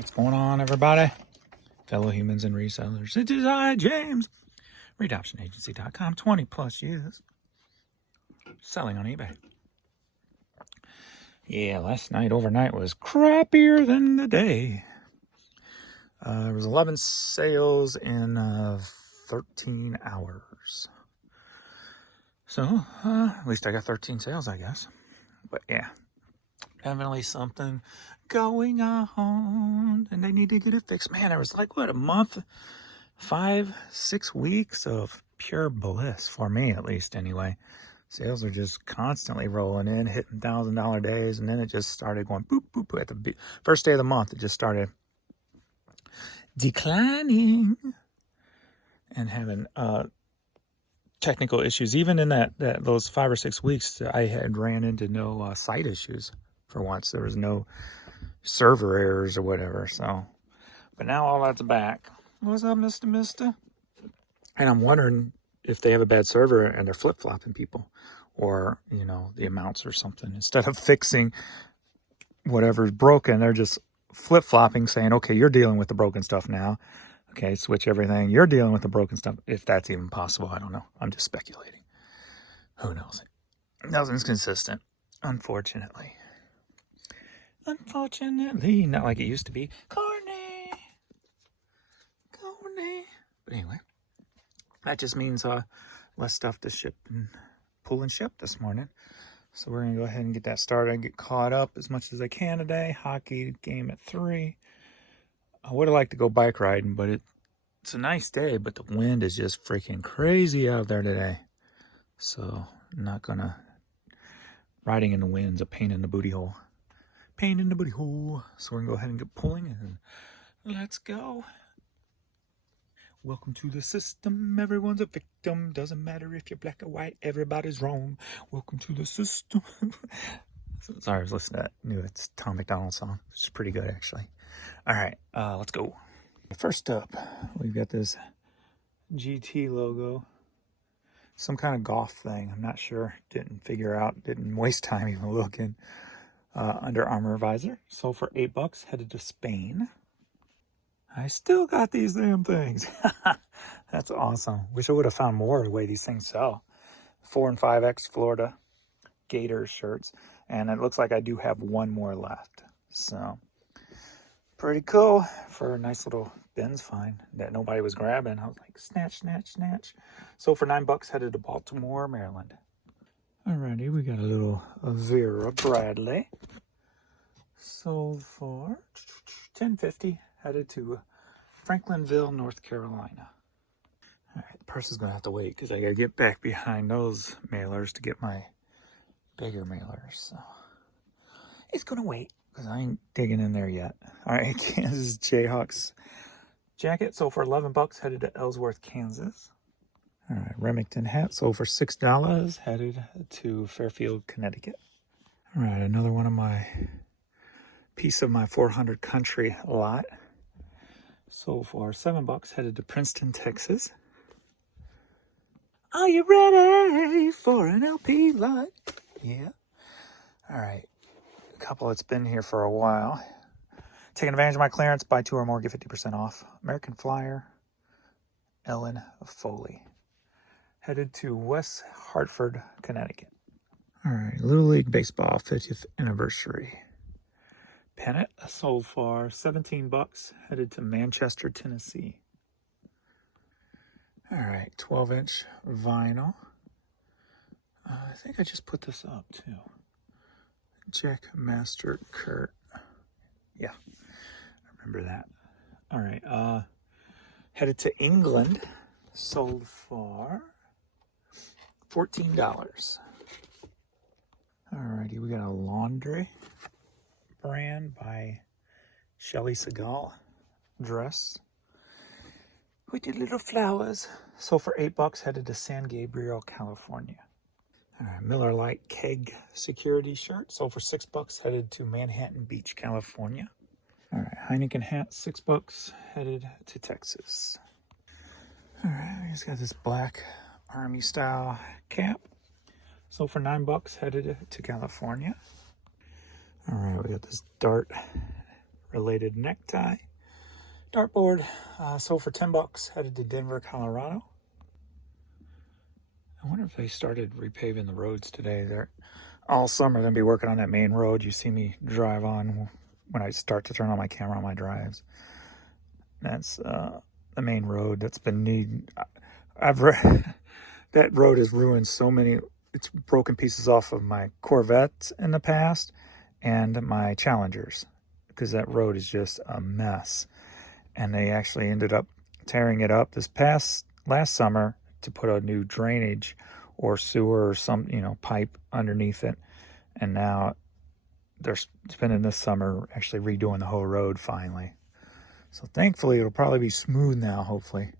What's going on, everybody? Fellow humans and resellers. It is I, James. ReadOptionAgency.com. 20 plus years selling on eBay. Yeah, last night, overnight, was crappier than the day. There was 11 sales in 13 hours. So, at least I got 13 sales, I guess. But yeah, definitely something going on, and they need to get it fixed. Man, there was like, what, a month? 5-6 weeks of pure bliss for me, at least anyway. Sales are just constantly rolling in, hitting $1,000 days, and then it just started going boop boop boop. At the first day of the month, it just started declining and having technical issues. Even in those 5 or 6 weeks, I had ran into no site issues for once. There was no server errors or whatever. So, but now all that's back. What's up, Mister? And I'm wondering if they have a bad server and they're flip-flopping people, or, you know, the amounts or something. Instead of fixing whatever's broken, they're just flip-flopping, saying, okay, you're dealing with the broken stuff now. Okay, switch everything. You're dealing with the broken stuff. If that's even possible, I don't know. I'm just speculating. Who knows? Nothing's consistent, unfortunately. Unfortunately, not like it used to be. Corny. But anyway. That just means less stuff to ship and pull and ship this morning. So we're going to go ahead and get that started and get caught up as much as I can today. Hockey game at 3. I would have liked to go bike riding, but it's a nice day, but the wind is just freaking crazy out there today. So I'm not going to... Riding in the wind's a pain in the booty hole. Pain in the booty hole. So we're going to go ahead and get pulling, and let's go. Welcome to the system. Everyone's a victim. Doesn't matter if you're black or white. Everybody's wrong. Welcome to the system. Sorry, I was listening to that new Tom McDonald song. It's pretty good, actually. All right, let's go. First up, we've got this GT logo. Some kind of golf thing. I'm not sure. Didn't figure out. Didn't waste time even looking. Under Armour visor. Sold for $8. Headed to Spain. I still got these damn things. That's awesome. Wish I would have found more the way these things sell. 4 and 5X Florida Gators shirts. And it looks like I do have one more left. So, pretty cool for a nice little Ben's find that nobody was grabbing. I was like, snatch, snatch, snatch. So for $9, headed to Baltimore, Maryland. Alrighty, we got a little Vera Bradley. Sold for $10.50. Headed to Franklinville, North Carolina. All right, the person's going to have to wait because I got to get back behind those mailers to get my bigger mailers. So it's going to wait because I ain't digging in there yet. All right, Kansas Jayhawks jacket sold for $11. Headed to Ellsworth, Kansas. All right, Remington hat sold for $6. Headed to Fairfield, Connecticut. All right, another one of my piece of my 400 country lot. Sold for $7. Headed to Princeton, Texas. Are you ready for an LP lot? Yeah. All right. A couple that's been here for a while. Taking advantage of my clearance. Buy 2 or more, get 50% off. American Flyer. Ellen Foley. Headed to West Hartford, Connecticut. All right. Little League Baseball 50th anniversary. Pennant sold for $17. Headed to Manchester, Tennessee. All right, 12-inch vinyl. I think I just put this up too. Jack Master Kurt. Yeah, I remember that. All right, headed to England. Sold for $14. All righty, we got a laundry brand by Shelly Segal dress. We did little flowers. Sold for $8. Headed to San Gabriel, California. All right, Miller Lite Keg security shirt. Sold for $6. Headed to Manhattan Beach, California. All right, Heineken hat, $6. Headed to Texas. All right, he's got this black army style cap. Sold for $9. Headed to California. All right, we got this Dart related necktie. Dartboard, sold for $10, headed to Denver, Colorado. I wonder if they started repaving the roads today. They're all summer going to be working on that main road you see me drive on when I start to turn on my camera on my drives. That's the main road that's been needing. I've read that road has ruined so many. It's broken pieces off of my Corvettes in the past and my Challengers because that road is just a mess. And they actually ended up tearing it up last summer to put a new drainage or sewer or some, pipe underneath it. And now they're spending this summer actually redoing the whole road finally. So thankfully it'll probably be smooth now, hopefully.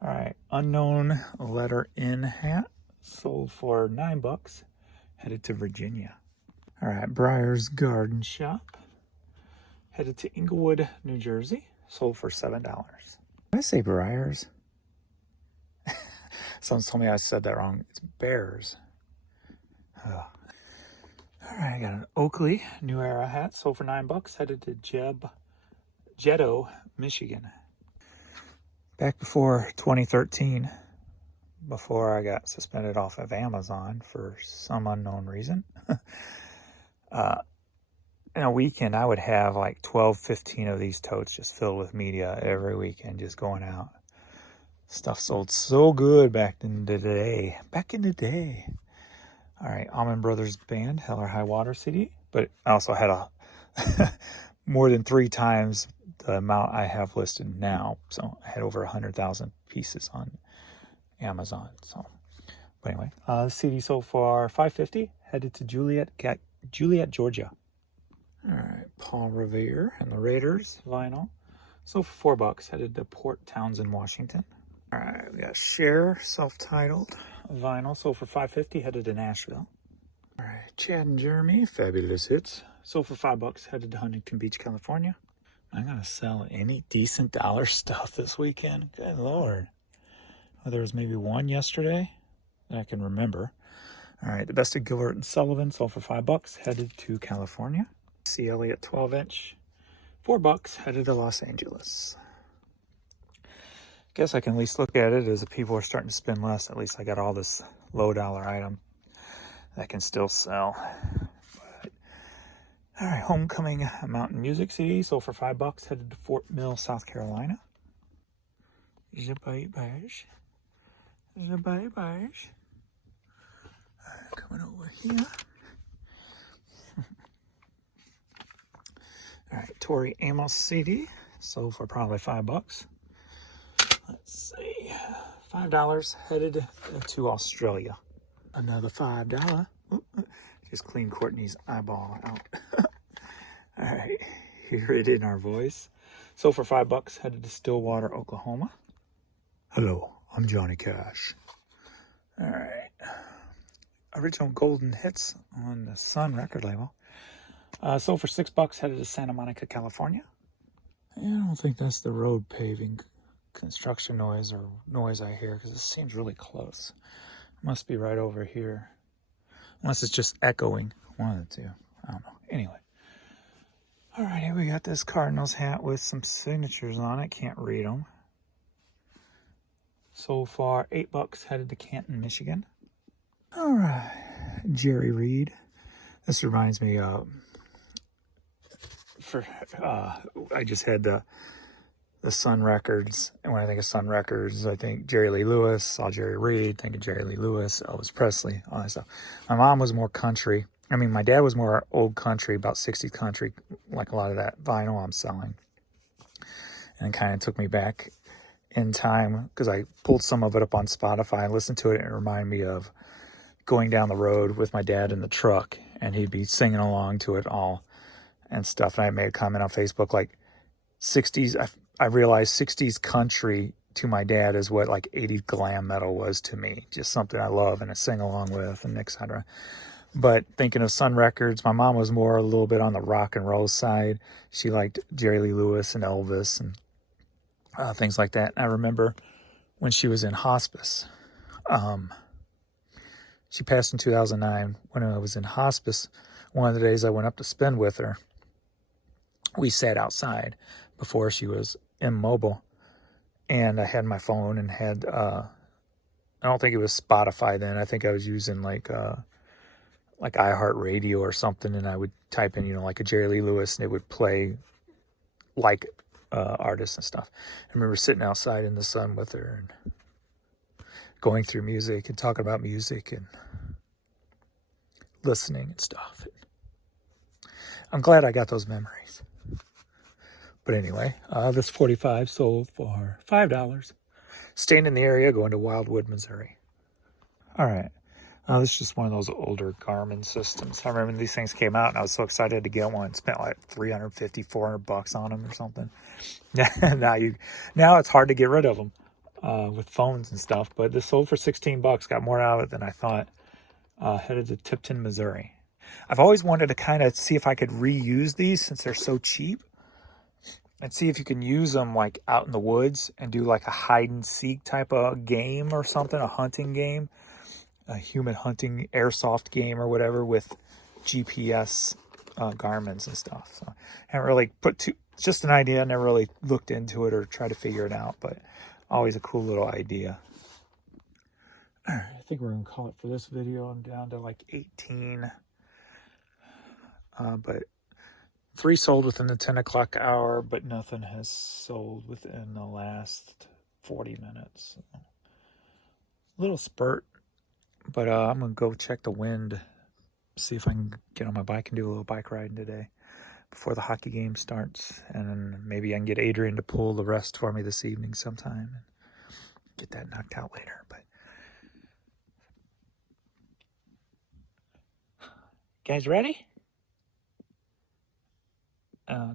All right, unknown letter N hat, sold for $9, headed to Virginia. All right, Briar's Garden Shop, headed to Inglewood, New Jersey, sold for $7. Did I say Briar's? Someone told me I said that wrong. It's Bears. Oh. All right, I got an Oakley New Era hat, sold for $9, headed to Jeddo, Michigan. Back before 2013, before I got suspended off of Amazon for some unknown reason, in a weekend I would have like 12, 15 of these totes just filled with media every weekend, just going out. Stuff sold so good back in the day. All right, Allman Brothers Band, Hell or High Water CD, but I also had a more than 3 times the amount I have listed now. So I had over 100,000 pieces on Amazon. So, but anyway, the CD sold for $5.50, headed to Juliet, Georgia. All right, Paul Revere and the Raiders vinyl sold for $4, headed to Port Townsend, Washington. All right, we got Cher, self-titled vinyl, sold for $5.50, headed to Nashville. All right, Chad and Jeremy, Fabulous Hits, sold for $5, headed to Huntington Beach, California. I'm gonna sell any decent dollar stuff this weekend. Good Lord. Well, there was maybe one yesterday that I can remember. All right, the Best of Gilbert and Sullivan, sold for $5, headed to California. C. Elliott 12-inch, $4, headed to Los Angeles. Guess I can at least look at it as the people are starting to spend less. At least I got all this low dollar item that can still sell. But, all right, Homecoming Mountain Music CD sold for $5, headed to Fort Mill, South Carolina. Coming over here. All right, Tori Amos CD sold for probably $5. Let's see, $5, headed to Australia. Another $5. Just cleaned Courtney's eyeball out. All right, hear it in our voice. Sold for $5, headed to Stillwater, Oklahoma. Hello, I'm Johnny Cash. All right, original Golden Hits on the Sun record label. Sold for $6, headed to Santa Monica, California. I don't think that's the road paving construction noise or noise I hear, because it seems really close. It must be right over here. Unless it's just echoing. One of the two. I don't know. Anyway. Alright, here we got this Cardinals hat with some signatures on it. Can't read them. So far, $8, headed to Canton, Michigan. Alright. Jerry Reed. This reminds me of... I just had the Sun Records, and when I think of Sun Records, I think Jerry Lee Lewis. Saw Jerry Reed, think of Jerry Lee Lewis, Elvis Presley, all that stuff. My mom was more country. I mean, my dad was more old country, about 60s country, like a lot of that vinyl I'm selling. And it kind of took me back in time, because I pulled some of it up on Spotify and listened to it, and it reminded me of going down the road with my dad in the truck, and he'd be singing along to it all and stuff. And I made a comment on Facebook, like 60s, I realized 60s country to my dad is what like 80s glam metal was to me. Just something I love and I sing along with and etc. But thinking of Sun Records, my mom was more a little bit on the rock and roll side. She liked Jerry Lee Lewis and Elvis and things like that. And I remember when she was in hospice. She passed in 2009. When I was in hospice, one of the days I went up to spend with her, we sat outside before she was immobile, and I had my phone and had I don't think it was Spotify then. I think I was using like iHeartRadio or something, and I would type in, like a Jerry Lee Lewis, and it would play like artists and stuff. I remember sitting outside in the sun with her and going through music and talking about music and listening and stuff. I'm glad I got those memories. But anyway, this 45 sold for $5. Staying in the area, going to Wildwood, Missouri. All right. This is just one of those older Garmin systems. I remember when these things came out, and I was so excited to get one. Spent like $350, $400 on them or something. Now it's hard to get rid of them with phones and stuff. But this sold for $16. Got more out of it than I thought. Headed to Tipton, Missouri. I've always wanted to kind of see if I could reuse these since they're so cheap, and see if you can use them like out in the woods and do like a hide and seek type of game or something, a hunting game, a human hunting airsoft game or whatever with GPS Garmins and stuff. So I haven't really it's just an idea. I never really looked into it or tried to figure it out, but always a cool little idea. All right, I think we're going to call it for this video. I'm down to like 18. But 3 sold within the 10 o'clock hour, but nothing has sold within the last 40 minutes. So, little spurt, but I'm going to go check the wind, see if I can get on my bike and do a little bike riding today before the hockey game starts. And maybe I can get Adrian to pull the rest for me this evening sometime and get that knocked out later. But guys ready?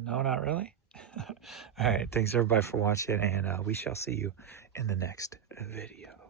No, not really. All right. Thanks everybody for watching, and we shall see you in the next video.